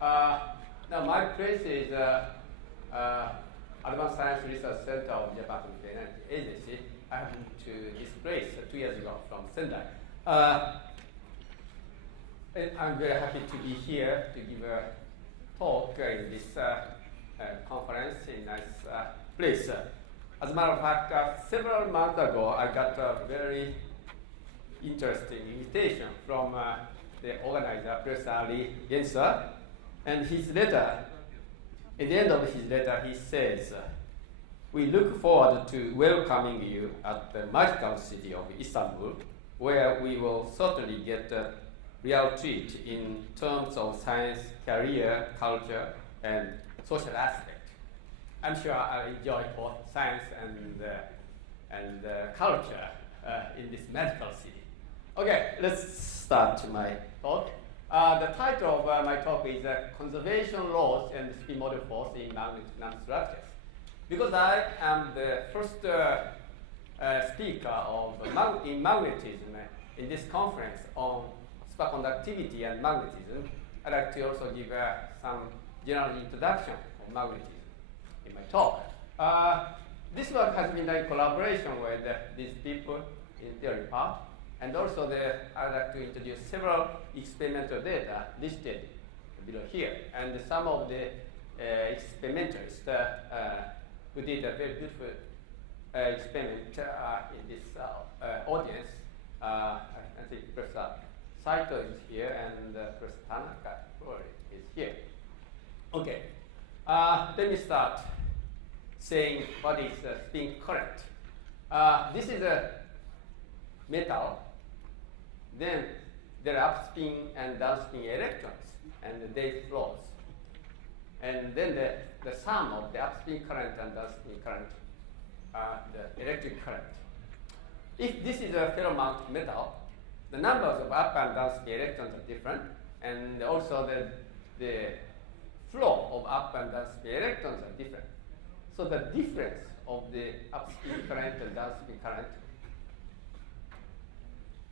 Now my place is Advanced Science Research Center of Japanese Energy Agency. I moved to this place 2 years ago from Sendai. I'm very happy to be here to give a talk in this conference in nice place. As a matter of fact, several months ago, I got a very interesting invitation from the organizer, Professor Ali Gensa, and his letter, at the end of his letter, he says, we look forward to welcoming you at the magical city of Istanbul, where we will certainly get a real treat in terms of science, career, culture, and social aspect. I'm sure I'll enjoy both science and culture in this magical city. Okay, let's start my talk. The title of my talk is Conservation Laws and Spin-Motie Force in Nanostructures. Because I am the first speaker in magnetism in this conference on superconductivity and magnetism, I'd like to also give some general introduction of magnetism in my talk. This work has been done in collaboration with these people in theory part, and also I'd like to introduce several experimental data listed below here. And some of the experimentalists who did a very beautiful experiment in this audience. I think Professor Saito is here and Professor Tanaka is here. Okay, let me start saying what is spin current. This is a metal. Then there are upspin and downspin electrons, and they flows. And then the sum of the upspin current and downspin current are the electric current. If this is a ferromagnetic metal, the numbers of up and downspin electrons are different, and also the flow of up and downspin electrons are different. So the difference of the upspin current and downspin current,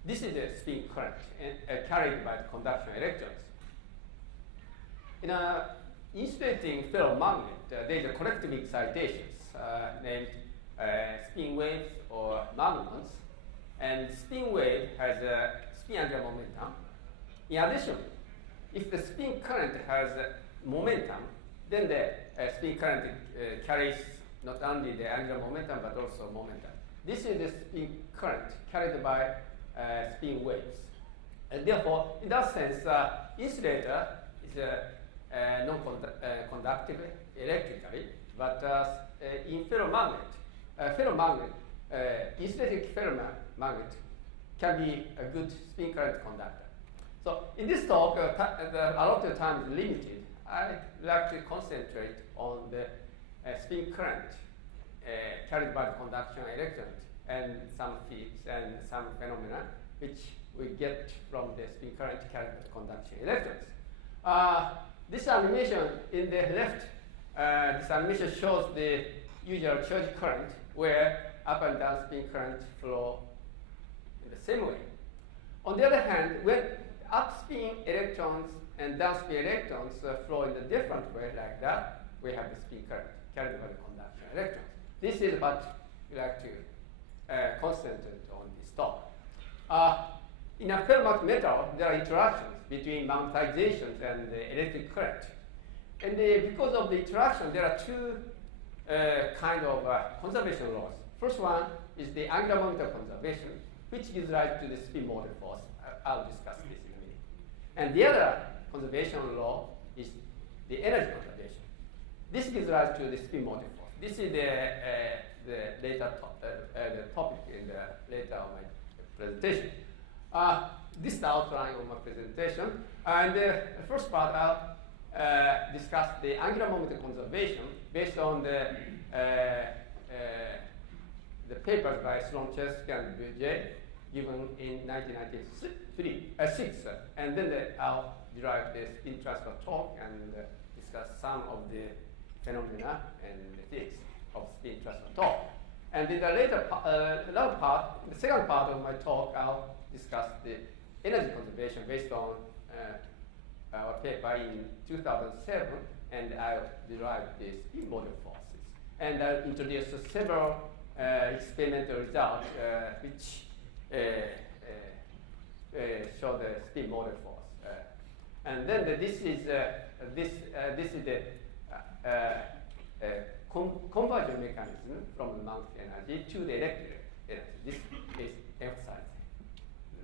this is the spin current carried by the conduction electrons. In an insulating ferromagnet, there is a collective excitations named spin waves or magnons, and spin wave has a spin angular momentum. In addition, if the spin current has momentum, then the spin current carries not only the angular momentum but also momentum. This is the spin current carried by spin waves. And therefore, in that sense, insulator is non-conductive electrically, but in ferromagnet, insulating ferromagnet can be a good spin current conductor. So in this talk, a lot of time is limited. I like to concentrate on the spin current carried by the conduction electrons and some physics and some phenomena which we get from the spin current carried by the conduction electrons. This animation in the left, this animation shows the usual charge current where up and down spin current flow in the same way. On the other hand, when upspin electrons and downspin electrons flow in a different way like that, we have the spin current carried by the conduction electrons. This is what we like to concentrate on this talk. In a ferromagnetic metal, there are interactions between magnetizations and the electric current. And because of the interaction, there are two kind of conservation laws. First one is the angular momentum conservation, which gives rise to the Spin-Motie force. I'll discuss this in a minute. And the other conservation law is the energy conservation. This gives rise to the Spin-Motie force. This is the topic in the later of my presentation. This is the outline of my presentation. And the first part, I'll discuss the angular momentum conservation based on the papers by Slonczewski and Bourget given in 1996. And then I'll derive the spin transfer talk and discuss some of the phenomena and the physics of spin transfer talk. And in the later part, the second part of my talk, I'll discuss the energy conservation based on our paper in 2007, and I derived the spin-Motie forces. And I introduced several experimental results which show the spin-Motie force. And then this is the conversion mechanism from the magnetic energy to the electric energy. This is emphasized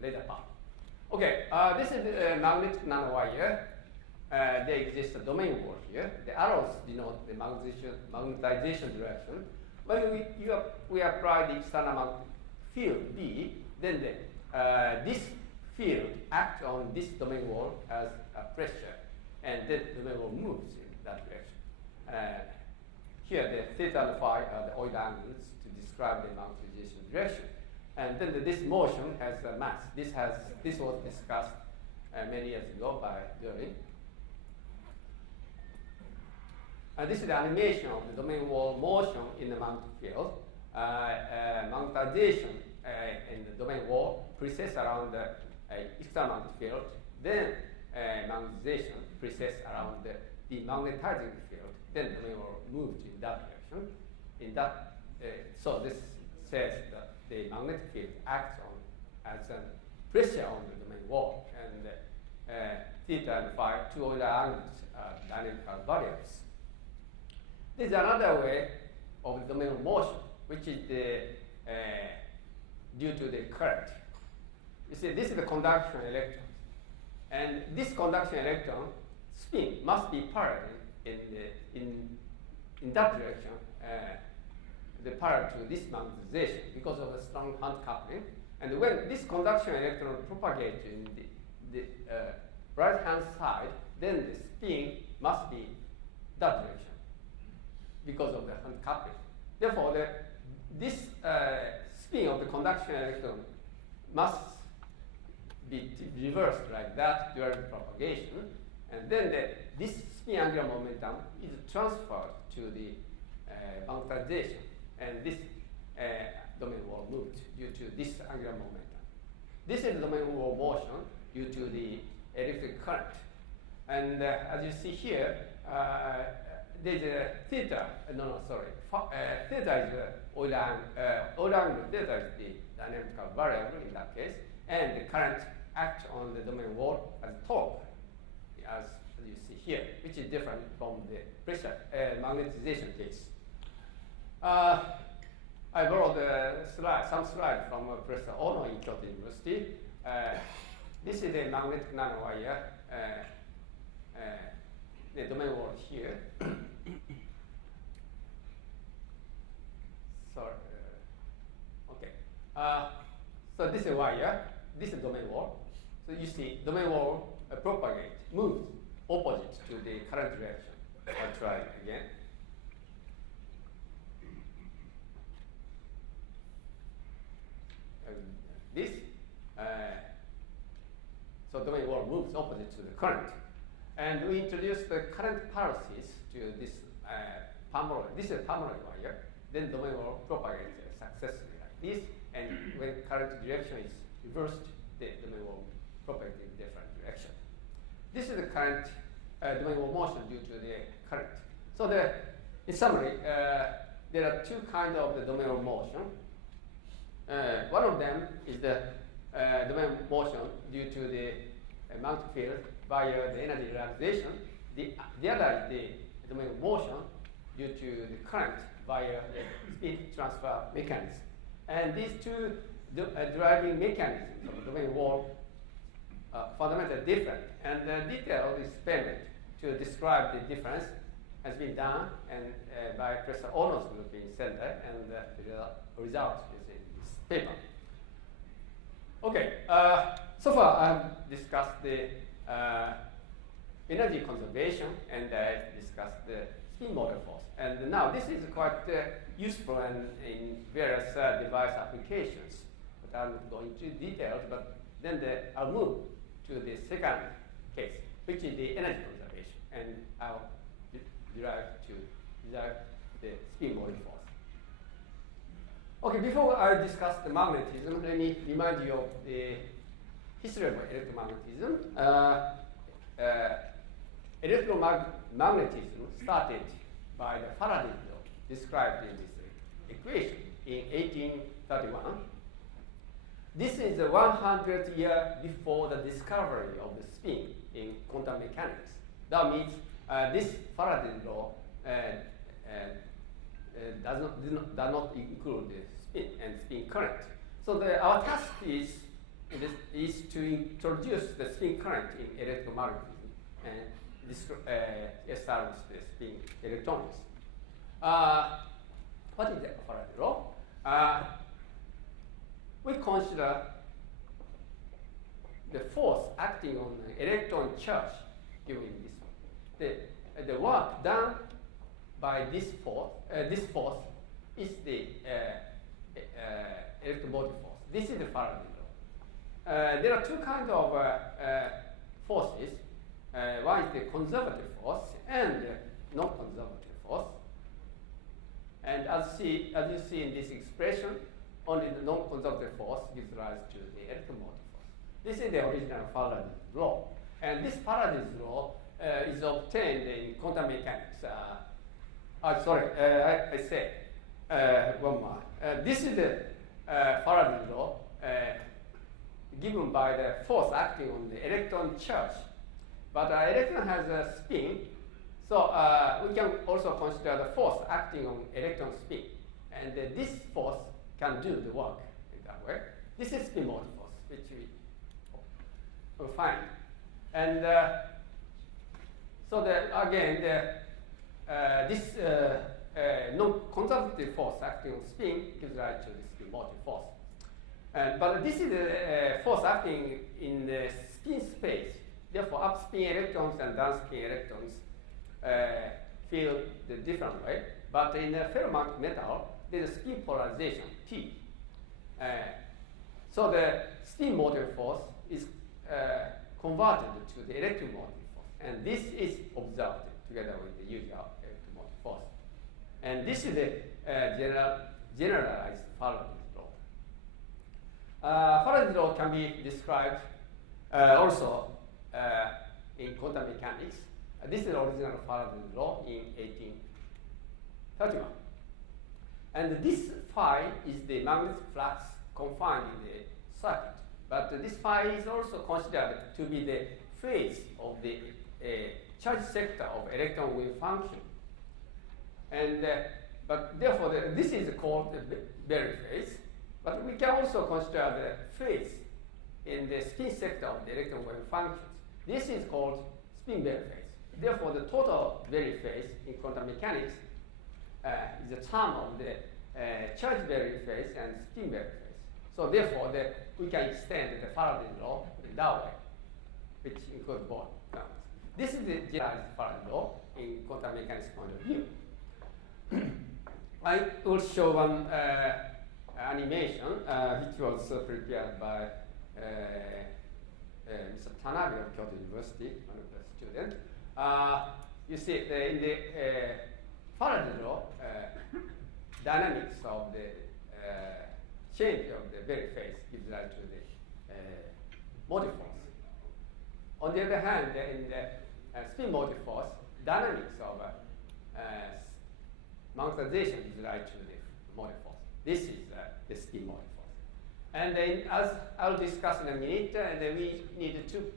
later part. Okay, this is the magnetic nanowire. There exists a domain wall here. The arrows denote the magnetization direction. When we apply the external magnetic field B, then this field acts on this domain wall as a pressure, and then the domain wall moves in that direction. Here, the theta and phi are the Euler angles to describe the magnetization direction. And then this motion has a mass. This was discussed many years ago by Dury. And this is the animation of the domain wall motion in the magnetic field. Magnetization in the domain wall precesses around the external magnetic field. Then magnetization precesses around the demagnetizing field. Then the domain wall moves in that direction. So this says that the magnetic field acts on as a pressure on the domain wall, and theta and phi, two Euler angles, are dynamical variables. This is another way of the domain of motion, which is due to the current. You see, this is the conduction electron, and this conduction electron spin must be parallel in that direction. The parallel to this magnetization because of a strong hand coupling. And when this conduction electron propagates in the right hand side, then the spin must be that direction because of the hand coupling. Therefore, this spin of the conduction electron must be reversed like that during propagation, and then this spin angular momentum is transferred to the magnetization. And this domain wall moved due to this angular momentum. This is the domain wall motion due to the electric current. And as you see here, there's a theta. Theta is the Euler angle. Theta is the dynamical variable in that case, and the current acts on the domain wall as torque, as you see here, which is different from the pressure magnetization case. I borrowed some slides from Professor Ono in Kyoto University. This is a magnetic nanowire, the domain wall here. Sorry. Okay. So this is a wire. This is domain wall. So you see, domain wall moves opposite to the current direction. I'll try it again. This, so domain wall moves opposite to the current. And we introduced the current pulses to this palmar. This is a palmar wire. Then domain wall propagates successfully like this. And when current direction is reversed, the domain wall propagates in different direction. This is the current domain wall motion due to the current. So in summary, there are two kinds of the domain wall motion. One of them is the domain motion due to the magnetic field via the energy relaxation. The other is the domain motion due to the current via the speed transfer mechanism. And these two driving mechanisms of the domain wall are fundamentally different. And the detailed experiment to describe the difference has been done by Professor Ono's group in Sendai, and the result is in this paper. Okay, so far I've discussed the energy conservation, and I discussed the Spin-Motie force. And now this is quite useful in various device applications. But I'll go into details, but then I'll move to the second case, which is the energy conservation, and I'll derive the Spin-Motie force. Okay, before I discuss the magnetism, let me remind you of the history of electromagnetism. electromagnetism started by the Faraday law described in this equation in 1831. This is 100 years before the discovery of the spin in quantum mechanics. That means this Faraday law does not include the spin and spin current. So our task is to introduce the spin current in electromagnetism and establish the spin electronics. What is the Faraday law? We consider the force acting on the electron charge given this one. The work done by this force is the electromotive force. This is the Faraday law. There are two kinds of forces. One is the conservative force and non-conservative force. And as you see in this expression, only the non-conservative force gives rise to the electromotive force. This is the original Faraday's law. And this Faraday's law is obtained in quantum mechanics. I said one more. This is the Faraday's law given by the force acting on the electron charge. But the electron has a spin, so we can also consider the force acting on electron spin. And this force can do the work in that way. This is Spin-Motie force, which we will find. And so this non-conservative force acting on spin gives rise to the Spin-Motie force. But this is the force acting in the spin space. Therefore, upspin electrons and downspin electrons feel the different way. But in the ferromagnetic metal, there is a spin polarization, T. So the Spin-Motie force is converted to the electromotive force. And this is observed together with the usual electromotive force. And this is the generalized Faraday's law. Faraday's law can be described also in quantum mechanics. This is the original Faraday's law in 1831. And this phi is the magnetic flux confined in the circuit. But this phi is also considered to be the phase of the charge sector of electron wave function. And but therefore, this is called the Berry phase. But we can also consider the phase in the spin sector of the electron wave functions. This is called spin-Berry phase. Therefore, the total Berry phase in quantum mechanics is a term of the charge Berry phase and spin-Berry phase. So therefore, we can extend the Faraday's law in that way, which includes both terms. This is the generalized Faraday's law in quantum mechanics point of view. I will show one animation which was prepared by Mr. Tanabe of Kyoto University, one of the students. You see, in the Faraday's law, dynamics of the change of the Berry phase gives rise to the motive force. On the other hand, in the spin-motive force, dynamics of magnetization gives rise to the motive force. This is the spin-motive force. And then, as I'll discuss in a minute, we need two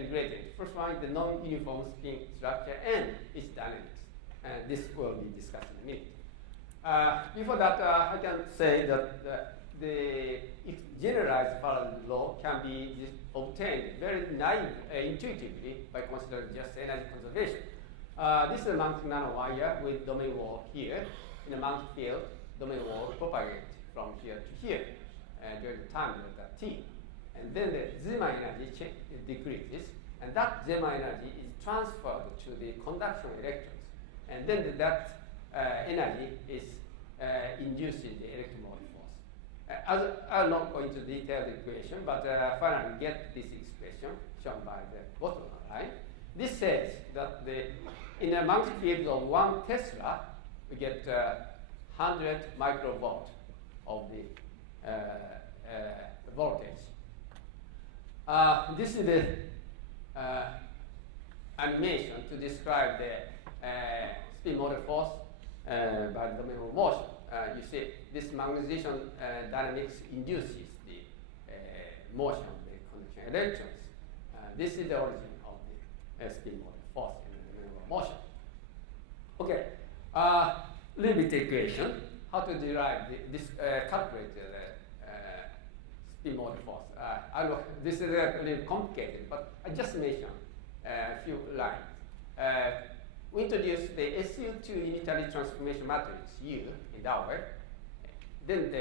ingredients. First one is the non-uniform spin structure and its dynamics. And this will be discussed in a minute. Before that, I can say that the generalized Faraday's law can be obtained very intuitively by considering just energy conservation. This is a magnetic nanowire with domain wall here. In a magnetic field, domain wall propagates from here to here during the time delta t. And then the Zeeman energy decreases, and that Zeeman energy is transferred to the conduction electrons. And then that energy is inducing the electromotive force. I'll not go into detailed equation, but finally get this expression shown by the bottom line. This says that in a magnetic field of 1 Tesla, we get 100 microvolt of the voltage. This is the animation to describe the spin-motive force by the domain of motion. You see, this magnetization dynamics induces the motion of the conduction electrons. This is the origin of the spin-motive force in the domain of motion. Okay, limit equation. How to derive this calculate the spin-motive force? This is a little complicated, but I just mentioned a few lines. We introduce the SU2 unitary transformation matrix U in that way. Then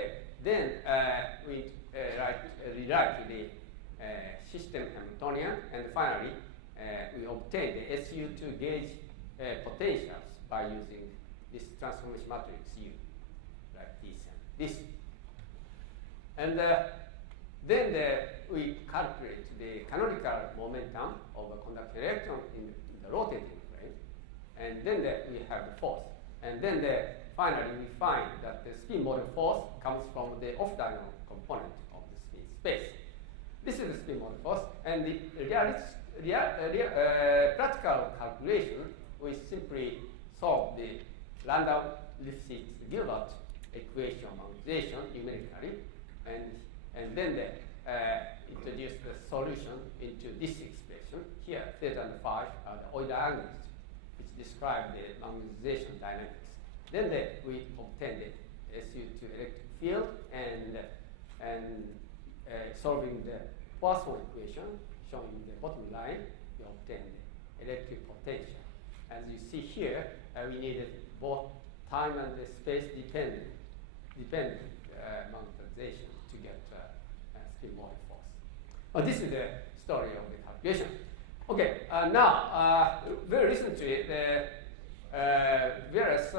we rewrite the system Hamiltonian, and finally we obtain the SU2 gauge potentials by using this transformation matrix U, like this and this. And then we calculate the canonical momentum of a conducting electron in the rotating plane, and then we have the force. And then finally we find that the spin-motive force comes from the off-diagonal component of the spin space. This is the spin-motive force, and the practical calculation, we simply solve the Landau-Lifshitz-Gilbert equation magnetization numerically, and then introduce the solution into this expression. Here, theta and phi are the Euler angles, which describe the magnetization dynamics. Then we obtain the SU2 electric field, and solving the Poisson equation, showing the bottom line, we obtain the electric potential. As you see here, we needed both time and the space dependent magnetization to get spin-motive force. This is the story of the calculation. Okay, now very recently the various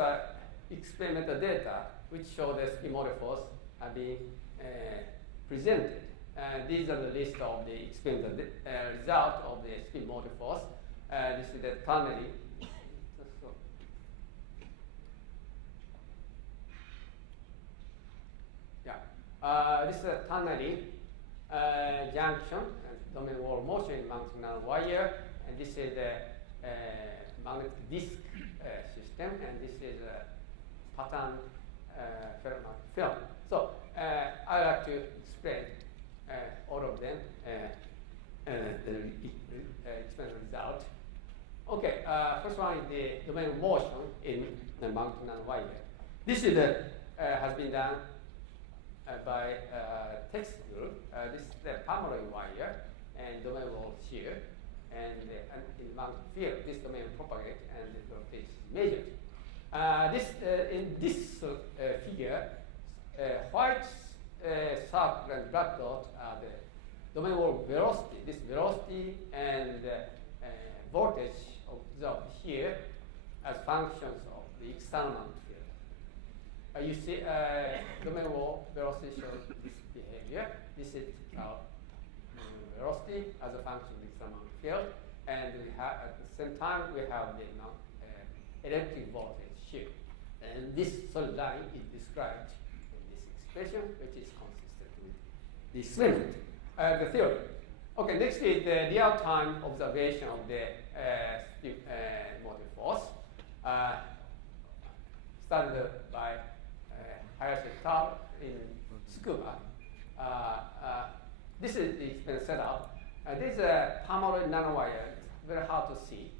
experimental data which show the spin-motive force are being presented. These are the list of the experimental result of the spin-motive force. This is the tunneling. This is a tunneling junction and domain wall motion in mountain wire, and this is the magnetic disk system, and this is a pattern film. So I like to explain all of them, the experimental result. Okay, first one is the domain of motion in the mountain wire. This is the has been done by text group. This is the permanent wire and domain wall here, and in the mountain field, this domain propagate and the voltage is measured. In this figure, white circle and black dot are the domain wall velocity. This velocity and voltage observed here as functions of the external mountain field. You see, domain wall velocity shows this behavior. This is velocity as a function of the external mountain field, and we have at the same time we have the electric voltage here. And this solid line is described in this expression, which is consistent with this limit, the theory. Okay, next is the real-time observation of the motive force, started by Hayashi Tal in Tsukuba. This is the experiment setup. This is a permanent nanowire. It's very hard to see.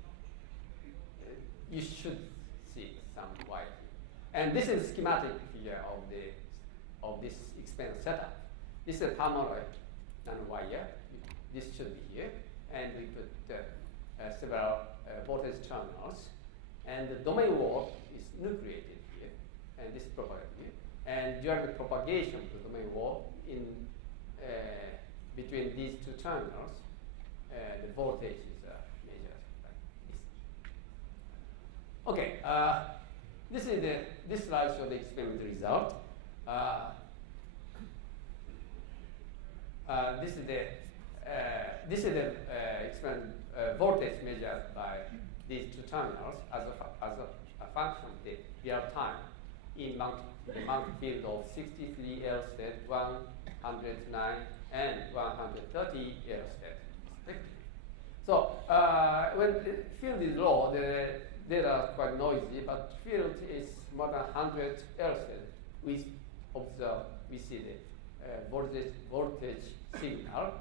You should see some wire. And this is a schematic figure of this experiment setup. This is a permanent nanowire. This should be here, and we put several voltage terminals, and the domain wall is nucleated here, and this is propagated here. And during the propagation of the domain wall in between these two terminals, the voltage is measured like this. Okay, this is this slide shows the experimental result. This is the experiment voltage measured by these two terminals as a function of the real time in the mountain field of 63 L state, 109 and 130 L state respectively. So when the field is low, the data are quite noisy, but field is more than 100 Hz. We observe, we see the voltage signal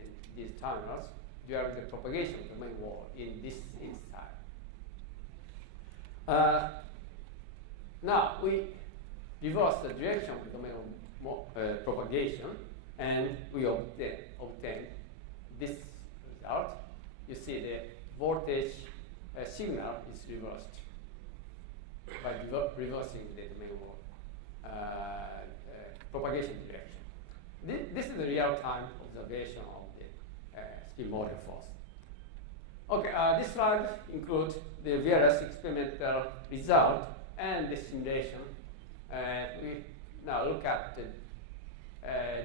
in these terminals during the propagation of the main wall in this inside. Now we reverse the direction of the main propagation, and we obtain this result. You see the voltage signal is reversed by reversing the main wall propagation direction. This is the real-time observation of the Spin-Motie force. Okay, this slide includes the various experimental results and the simulation. We now look at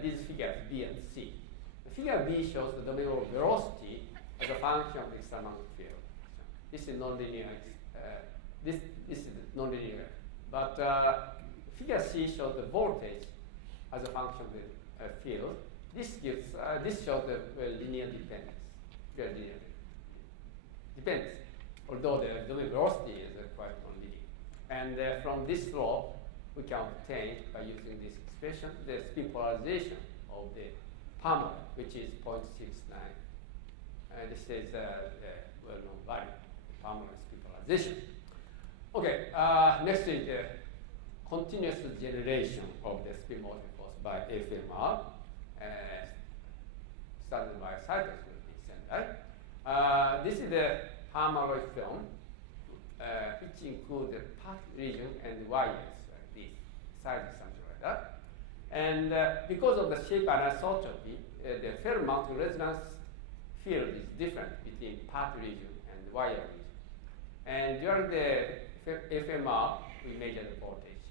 these figures B and C. The figure B shows the domain of velocity as a function of the external field. This is nonlinear. This is nonlinear. But figure C shows the voltage as a function of the field. This shows the linear dependence. Very linear dependence. Although the domain velocity is quite nonlinear. And from this law, we can obtain, by using this expression, the spin polarization of the Marmara, which is 0.69. This is the well-known value, the Marmara spin polarization. Okay, next is the continuous generation of the Spin-Motie force by FMR, started by Cyprus in Sendai. This is the Marmara film, which includes the part region and the wires like this, size something like that. And because of the shape anisotropy, the ferromagnetic resonance field is different between part region and the wire region. And during the FMR, we measure the voltage.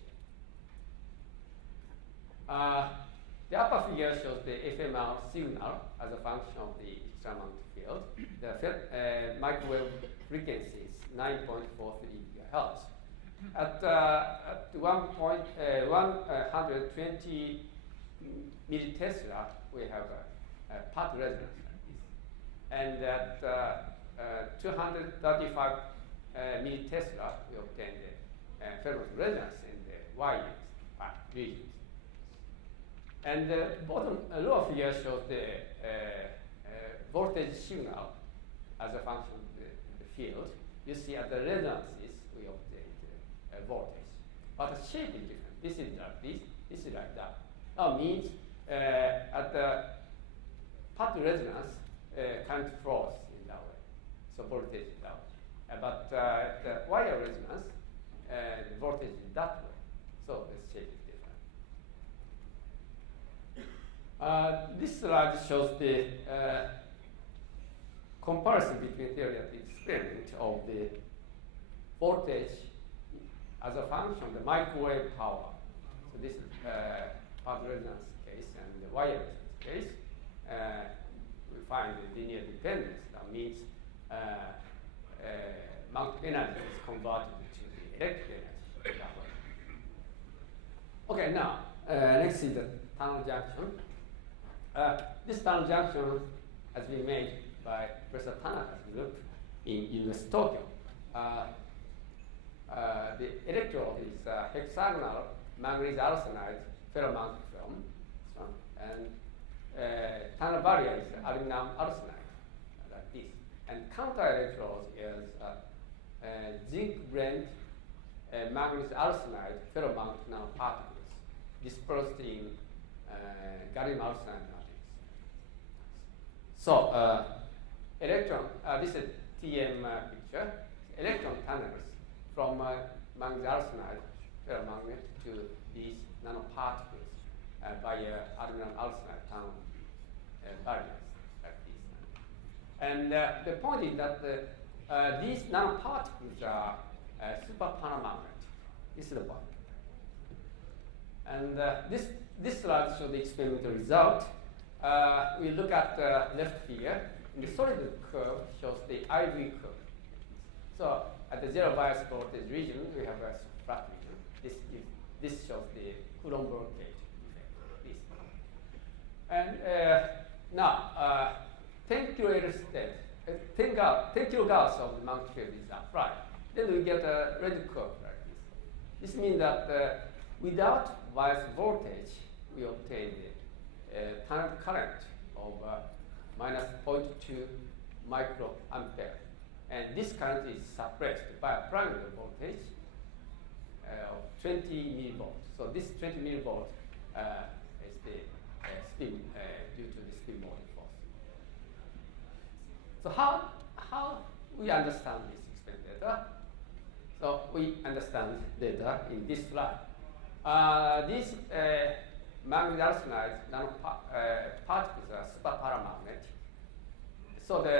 The upper figure shows the FMR signal as a function of the external field. The microwave frequency is 9.43 GHz. At 120 millitesla, we have a part resonance like this. And at 235 millitesla, we obtain the ferromagnetic resonance in the wires part regions. And the bottom lower figure shows the voltage signal as a function of the field. You see at the resonances, we obtain the voltage. But the shape is different. This is like this, this is like that. That means at the part resonance, current flows in that way. So voltage is that way. But the wire resonance, the voltage is that way. So the shape is different. This slide shows the comparison between theory and experiment of the voltage as a function of the microwave power. So this is part resonance case and the wire resonance case. We find the linear dependence. That means magnetic energy is converted to the electric energy that way. Okay, now next is the tunnel junction. This tunnel junction has been made by Professor Tanaka's group in University of Tokyo. The electrode is hexagonal manganese arsenide ferromagnetic film, and tunnel barrier is aluminum arsenide, like this. And counter electrode is zinc blend manganese arsenide ferromagnetic nanoparticles dispersed in gallium arsenide matrix. So electron, this is TM picture, electron tunnels from manganese arsenide ferromagnet to these nanoparticles by aluminum arsenide tunnel barriers like this. And the point is that these nanoparticles are super paramagnet. This is the point. And this slide shows the experimental result. We look at the left figure. And the solid curve shows the IV curve. So at the zero bias voltage region, we have a flat region. This shows the Coulomb blockade effect. This. And now, 10 kilo step 10 kilogauss of the magnetic field is applied. Then we get a red curve like this. This means that without bias voltage, we obtain the tunnel current of minus 0.2 microampere. And this current is suppressed by applying the voltage of 20 millivolts. So this 20 millivolts is the spin due to the Spin-Motie force. So how we understand this experiment data? So we understand data in this slide. These magnetic arsenide nanoparticles are superparamagnetic. So the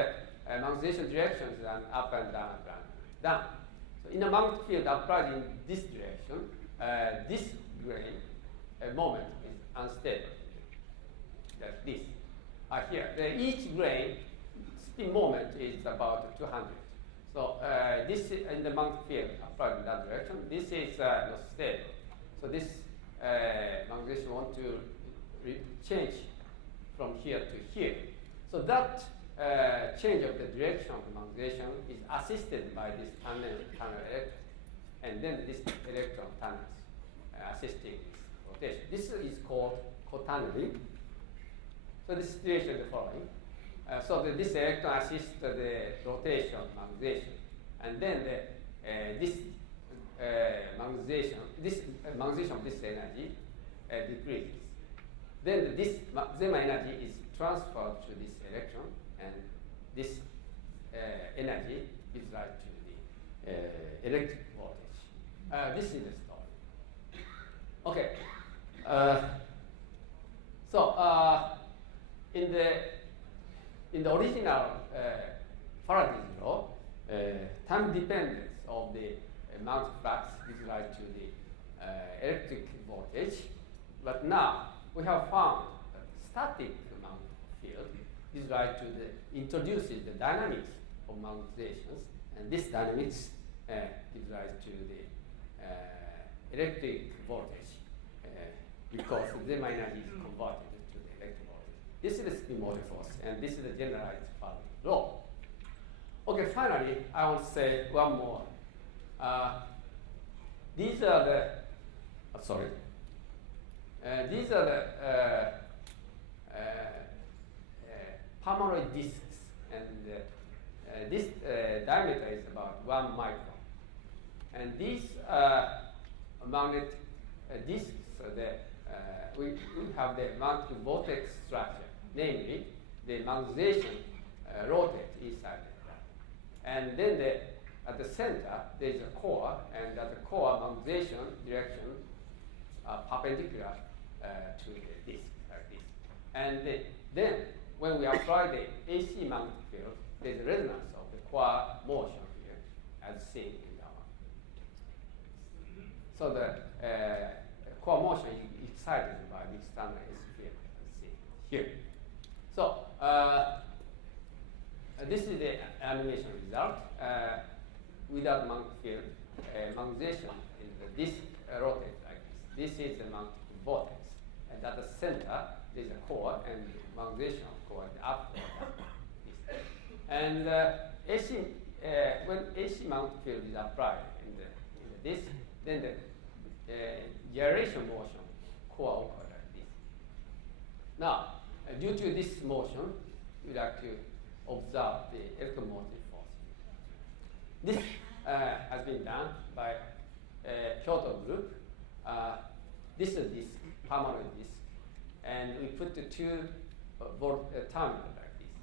magnetization directions are up and down, up and down. So in a magnetic field applied in this direction, this grain moment is unstable, like this. Here, each grain spin moment is about 200. So this in the magnetic field applied in that direction, this is not stable. So this magnetization want to change from here to here. So that change of the direction of the magnetization is assisted by this tunnel electron, and then this electron tunnels assisting this rotation. This is called co-tunneling. So the situation is the following. So this electron assists the rotation of magnetization, and then this magnetization of this energy decreases. Then this Zema energy is transferred to this electron, and this energy gives rise to the electric voltage. This is the story. Okay. In the original Faraday's law, time dependence of the magnetic flux gives rise to the electric voltage. But now we have found that static magnetic field gives rise to introduces the dynamics of magnetizations, and this dynamics gives rise to the electric voltage because the Zema energy is converted to the electric voltage. This is the Spin-Motie force, and this is the generalized Faraday's law. Okay, finally, I want to say one more. These are the permanoid disks, and this diameter is about 1 micron. And these magnetic disks, we have the magnetic vortex structure, namely the magnetization rotate inside it. And then at the center, there is a core, and at the core, magnetization direction are perpendicular to the disk, like this. And then, when we apply the AC magnetic field, there is a resonance of the core motion here, as seen in that one. So the core motion is excited by the external AC field, as seen here. So this is the animation result. Without magnetic field, magnetization in the disk rotates like this. This is the magnetic vortex. And at the center, there is a core, and magnetization of core is up and AC, when AC magnetic field is applied in the disk, then the gyration motion core occurs like this. Now, due to this motion, we like to observe the electromotive force. This has been done by Kyoto group. This is a disk, permanent disk, and we put the 2 volt terminal like this.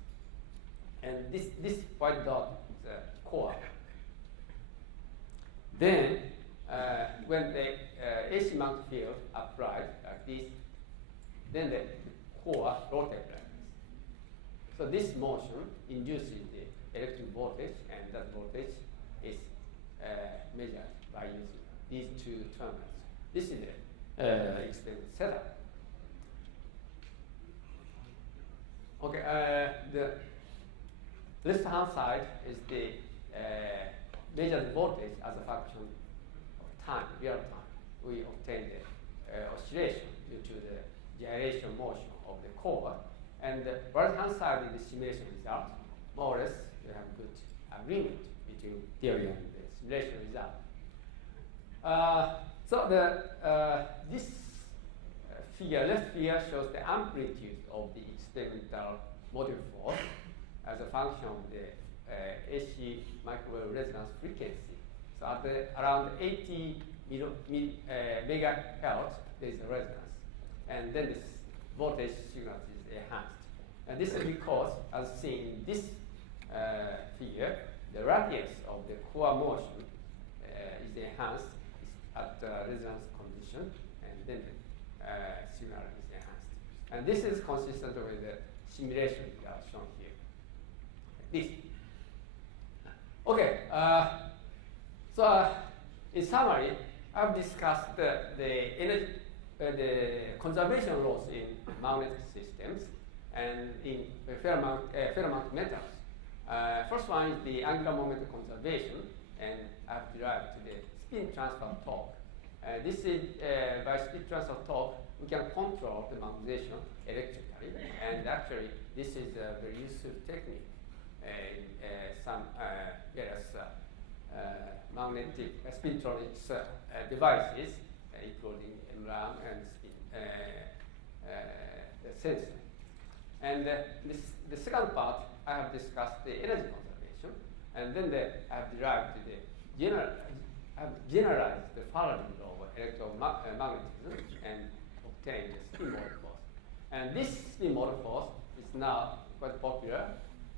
And this white dot is a core. Then, when the AC magnetic field applied like this, then the core rotates like this. So this motion induces the electric voltage, and that voltage is measured by using these 2 terminals. This is the experiment setup. Okay, the left-hand side is the measured voltage as a function of time, real time. We obtain the oscillation due to the gyration motion of the core. And the right-hand side is the simulation result, more or less we have good agreement between theory and the simulation result. So this figure, left figure, shows the amplitude of the experimental motive force as a function of the AC microwave resonance frequency. So at around 80 megahertz, there is a resonance. And then this voltage signal is enhanced. And this is because, as seen in this figure, the radius of the core motion is enhanced at resonance condition, and then the signal is enhanced. And this is consistent with the simulation shown here. This. Okay. So in summary, I've discussed the energy, the conservation laws in magnetic systems and in ferromagnetic metals. First one is the angular momentum conservation, and I've derived to the spin transfer torque. This is by spin transfer torque, we can control the magnetization electrically, and actually this is a very useful technique in some various magnetic spintronics devices, including MRAM and the sensor. And the second part, I have discussed the energy conservation, and then I have derived the generalized the Faraday law of electromagnetism and obtained the spin-motive force. And this spin-motive force is now quite popular,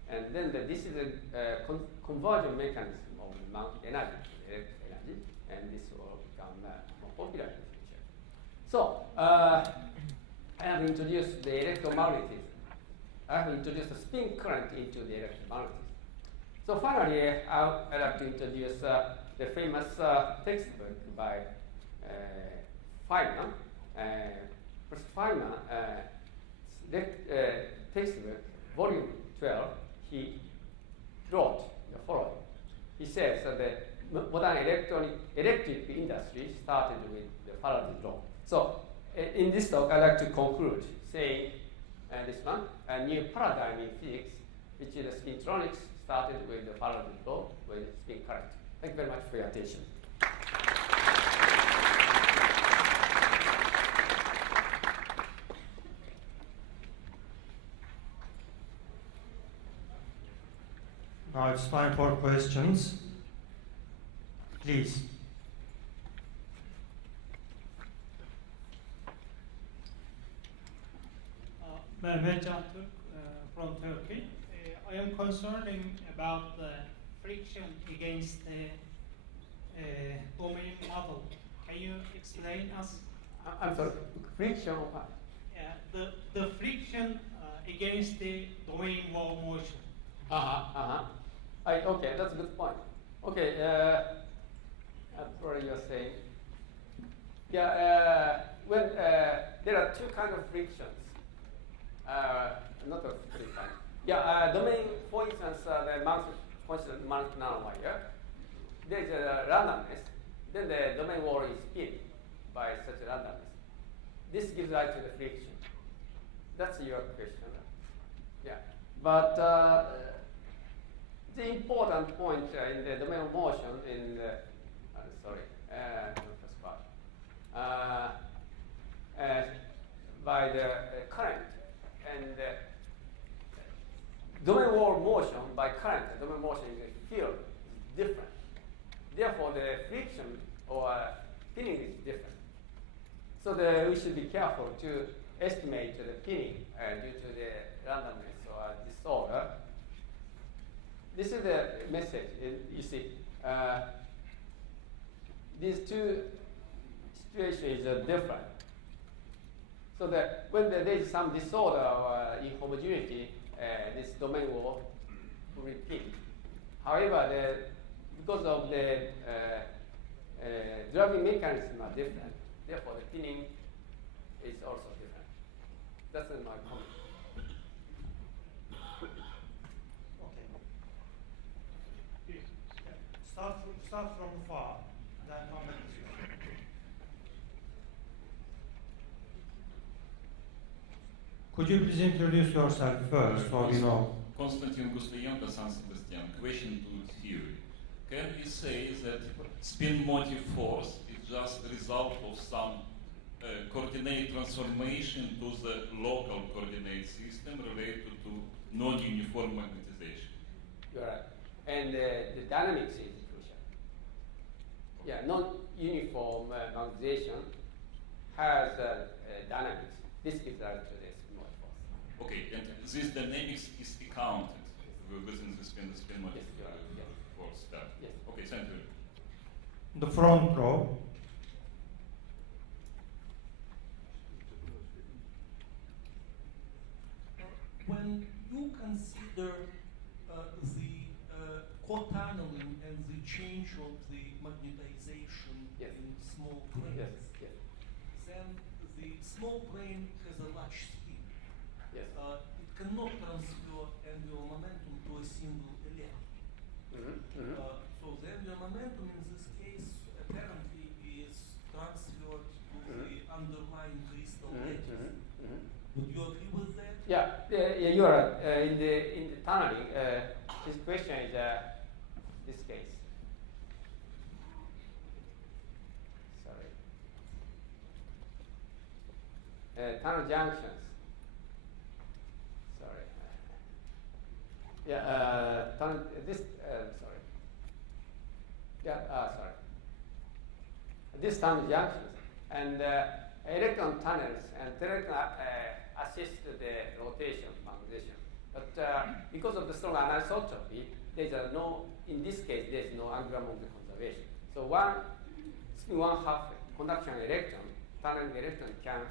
and then this is a conversion mechanism of magnetic energy to electric energy, and this will become more popular in the future. So I have introduced the electromagnetism. I have introduced the spin current into the electromagnetism. So finally, I'd like to introduce the famous textbook by Feynman. Feynman, textbook, volume 12, he wrote the following. He says that the modern electric industry started with the Faraday law. So in this talk, I'd like to conclude saying this one, a new paradigm in physics, which is the spintronics, started with the Faraday law with spin current. Thank you very much for your attention. Now it's time for questions. Please. Mehmet Canturk from Turkey. I am concerning about the friction against the domain model. Can you explain us? I'm sorry, friction of what? The friction against the domain wall motion. Okay, that's a good point. Okay, what you're saying. Yeah, when there are two kinds of frictions. Not of three kinds. Yeah, domain, for instance, the magnetic nanowire, there is a randomness. Then the domain wall is spin by such a randomness. This gives rise to the friction. That's your question. Yeah, but the important point in the domain of motion in the by the current and domain wall motion by current, domain motion in the field is different. Therefore, the friction or pinning is different. So we should be careful to estimate the pinning due to the randomness or disorder. This is the message. You see, these two situations are different. So that when there is some disorder or inhomogeneity, this domain will repeat. However, because of the driving mechanism are different, therefore the pinning is also different. That's my comment. Okay. Start from far, then come back to you. Could you please introduce yourself first, so we know Konstantin Guslienko, San Sebastian. Question to theory. Can we say that spin-motive force is just the result of some coordinate transformation to the local coordinate system related to non-uniform magnetization? You're right. And the dynamics is crucial. Yeah, non-uniform magnetization has dynamics. This gives rise to this spin-motive force. Okay, and this dynamics is accounted within the spin-motive Yes, yes. force. That. Yes. Okay, thank you. The front row. When you consider the co-tunneling and the change of the magnetization Yes. in small planes, Yes, yes, then the small plane has a large spin. yes. It cannot transfer angular momentum to a single electron. So the angular momentum in this case apparently is transferred to the underlying crystal lattice. Would you agree with that? Yeah, you are right. In the tunneling, this question is this case. Sorry. Tunnel junctions. Sorry. Yeah, tunnel. This. Sorry. Yeah. Sorry. This tunnel junctions and electron tunnels and electron assist the rotation of magnetization. But because of the strong anisotropy, there's no. In this case, there's no angular momentum conservation. So spin one half conduction electron, tunneling electron can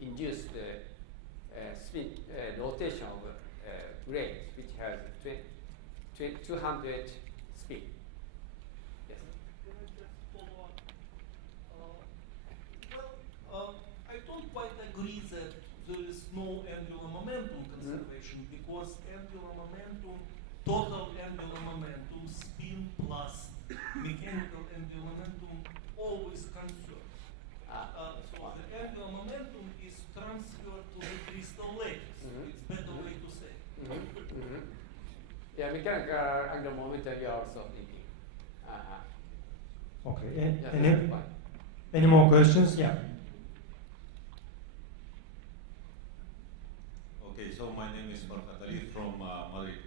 induce the spin rotation of grains, which has 200 spin. Yes. Can I just follow up? I don't quite agree that there is no angular momentum conservation because angular momentum, total angular momentum, spin plus mechanical angular momentum always conserved. So the angular momentum is transferred to the crystal lattice. It's better way to say. Yeah, mechanical angular momentum you are also thinking. Okay. Yeah, Any more questions? Yeah. Okay, so my name is Farhat Ali from Madrid.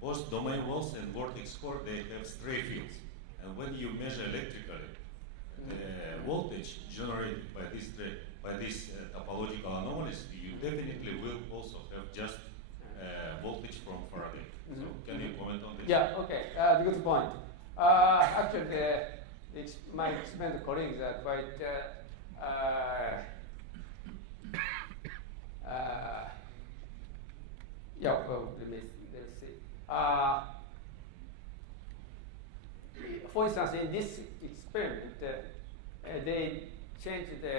Both domain walls and vortex core, they have stray fields. And when you measure electrically, the voltage generated by these topological anomalies, you definitely will also have just voltage from Faraday. So can you comment on this? Yeah, okay, good point. Actually, my experimental colleagues are quite let's see. For instance, in this experiment, they changed the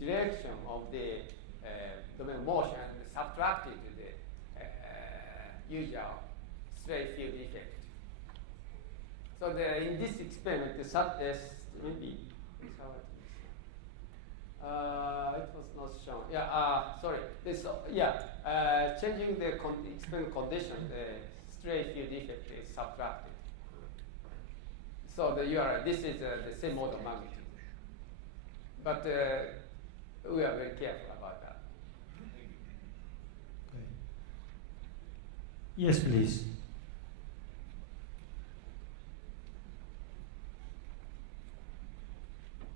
direction of the domain motion and subtracted the usual stray field effect. So in this experiment, maybe it was not shown. Yeah, sorry. Changing the experiment condition, the stray field effect is subtracted. So you are right. This is the same mode of magnitude, but we are very careful about that. Okay. Yes, please.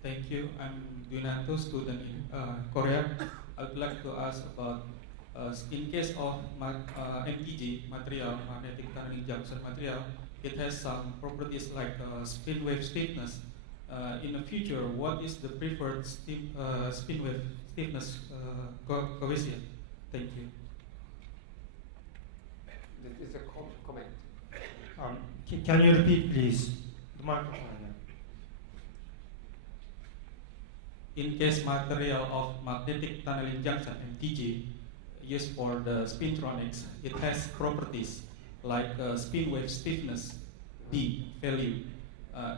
Thank you. I'm Dunanto, student in Korea. I would like to ask about, in case of MTG material, magnetic tunneling junction material, it has some properties like spin wave stiffness. In the future, what is the preferred spin wave stiffness coefficient? Thank you. This is a comment. Can you repeat, please? The microphone. In case material of magnetic tunneling junction (MTG) used for the spintronics, it has properties like spin wave stiffness D value.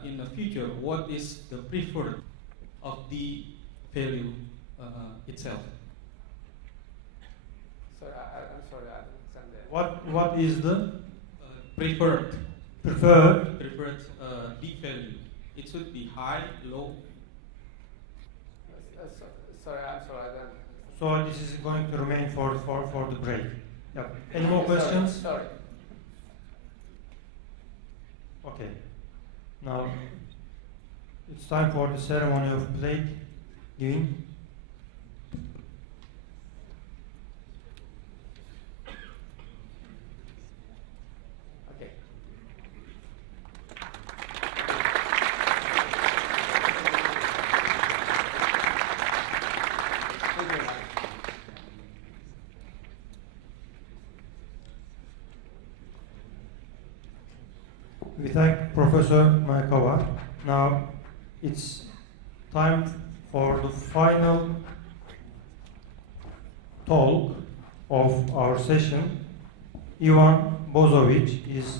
In the future, what is the preferred of the value itself? Sorry, I'm sorry, I don't understand. What is the Preferred preferred? D value. It should be high, low. Sorry, I'm sorry. So this is going to remain for the break. Yep. Any more questions? Sorry. Okay. Now it's time for the ceremony of plate giving. Okay. Thank you very much. We thank Professor Maekawa. Now it's time for the final talk of our session. Ivan Bozovic is